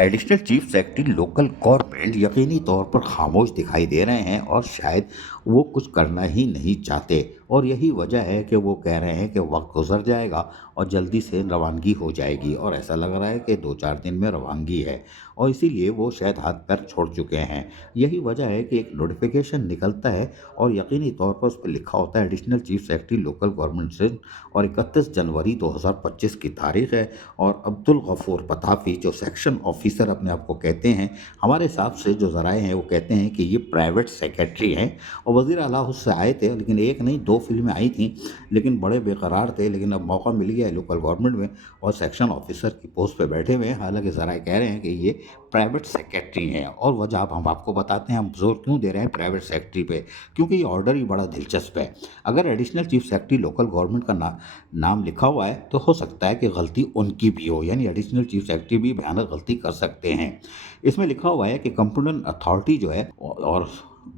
Additional chief secretary local government यकीनी तौर पर खामोश दिखाई दे रहे हैं और शायद वो कुछ करना ही नहीं चाहते और यही वजह है कि वो कह रहे हैं कि वक्त गुजर जाएगा और जल्दी से रवानगी हो जाएगी और ऐसा लग रहा है कि 2-4 दिन में रवानगी है और इसीलिए वो शायद हाथ पैर छोड़ चुके हैं। यही वजह है कि एक नोटिफिकेशन निकलता है और यकीनी तौर पर उस पर लिखा होता है additional chief secretary local government से और 31 जनवरी 2025 की तारीख है और अब्दुल गफूर पताफी जो सेक्शन ऑफिसर अपने आप को कहते हैं, हमारे हिसाब से जो ज़राए हैं वो कहते हैं कि ये प्राइवेट सेक्रेटरी हैं और वज़ीर आला उससे आए थे, लेकिन एक नहीं 2 फिल्में आई थीं, लेकिन बड़े बेकरार थे। लेकिन अब मौका मिल गया है लोकल गवर्नमेंट में और सेक्शन ऑफिसर की पोस्ट पे बैठे हुए हैं। हालांकि ज़राए कह रहे हैं कि ये प्राइवेट सेक्रेटरी हैं और वजह अब हम आपको बताते हैं हम जोर क्यों दे रहे हैं प्राइवेट सेक्रेटरी पे, क्योंकि ये ऑर्डर ही बड़ा दिलचस्प है। अगर additional chief secretary local government का नाम लिखा हुआ है तो हो सकता है कि गलती उनकी भी हो, यानी एडिशनल चीफ सेक्रेटरी भी भयानक गलती कर सकते हैं। इसमें लिखा हुआ है कि कंप्यूटर अथॉरिटी जो है और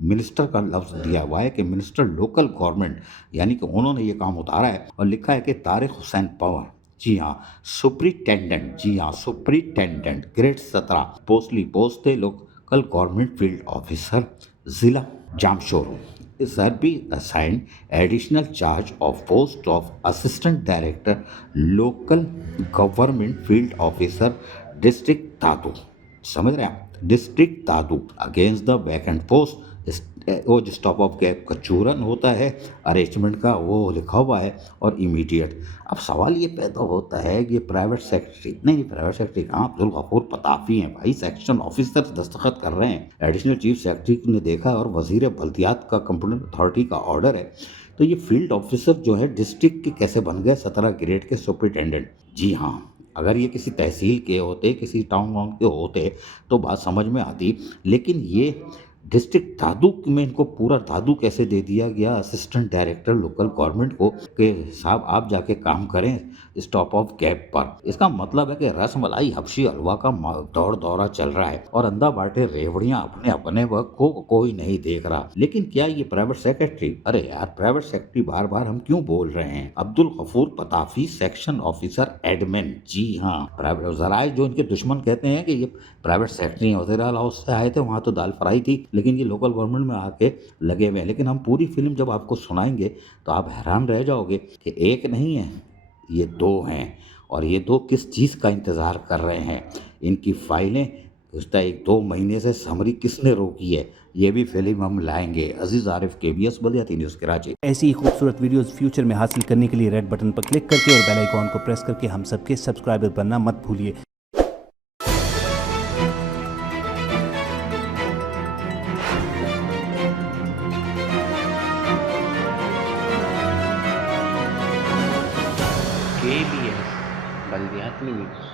मिनिस्टर का लफ्ज़ दिया हुआ है कि मिनिस्टर लोकल गवर्नमेंट, यानी कि उन्होंने ये काम उतारा है और लिखा है कि तारिक हुसैन पवन, जी हाँ सुप्रिटेंडेंट, जी हाँ सुप्रिटेंडेंट ग्रेड 17 पोस्ट थे लोकल गवर्नमेंट फील्ड ऑफिसर जिला Jamshoro sir be assigned additional charge of post of assistant director local government field officer district Dadu, समझ रहे हैं district Dadu against the vacant post. वो जो स्टॉप ऑफ गैप का चूरन होता है अरेंजमेंट का वो लिखा हुआ है और इमीडिएट। अब सवाल ये पैदा होता है कि प्राइवेट सेक्रेटरी नहीं प्राइवेट सेक्रेटरी कहाँ, अब्दुल गफूर पताफी हैं भाई, सेक्शन ऑफिसर दस्तखत कर रहे हैं। एडिशनल चीफ सेक्रेटरी ने देखा और वजीर बल्दियात का कंप्यूटर अथॉरिटी का ऑर्डर है, तो ये फील्ड ऑफिसर जो है डिस्ट्रिक्ट के कैसे बन गए 17 ग्रेड के सुपरिटेंडेंट। जी हाँ, अगर ये किसी तहसील के होते किसी टाउन के होते तो बात समझ में आती, लेकिन ये डिस्ट्रिक्ट दादू में इनको पूरा दादू कैसे दे दिया गया असिस्टेंट डायरेक्टर लोकल गवर्नमेंट को कि साहब आप जाके काम करें स्टॉप ऑफ गैप पर। इसका मतलब है कि रसमलाई हबशी हलवा का दौड़ दौरा चल रहा है और अंधा बाटे रेवड़ियां अपने अपने वक्त को कोई नहीं देख रहा। लेकिन क्या ये प्राइवेट सेक्रेटरी, अरे यार प्राइवेट सेक्रेटरी बार बार हम क्यों बोल रहे हैं, Abdul Ghafoor Patafi section officer admin, जी हाँ प्राइवेट जराए जो इनके दुश्मन कहते हैं कि ये प्राइवेट सेक्रेटरी वज़ीर आला हाउस से आए थे, वहाँ तो दाल फ्राई थी, लेकिन ये लोकल गवर्नमेंट में आके लगे हुए हैं। लेकिन हम पूरी फिल्म जब आपको सुनाएंगे तो आप हैरान रह जाओगे कि एक नहीं है ये 2 हैं और ये 2 किस चीज़ का इंतज़ार कर रहे हैं। इनकी फाइलें गुज़श्ता 1-2 महीने से समरी किसने रोकी है, ये भी फिल्म हम लाएंगे। अजीज़ आरिफ KBS बलियाती न्यूज़ कराची। ऐसी ही खूबसूरत वीडियोस फ्यूचर में हासिल करने के लिए रेड बटन पर क्लिक करके और बेल आइकॉन को प्रेस करके हम सबके सब्सक्राइबर बनना मत भूलिए। KBS बल्दियाती न्यूज़।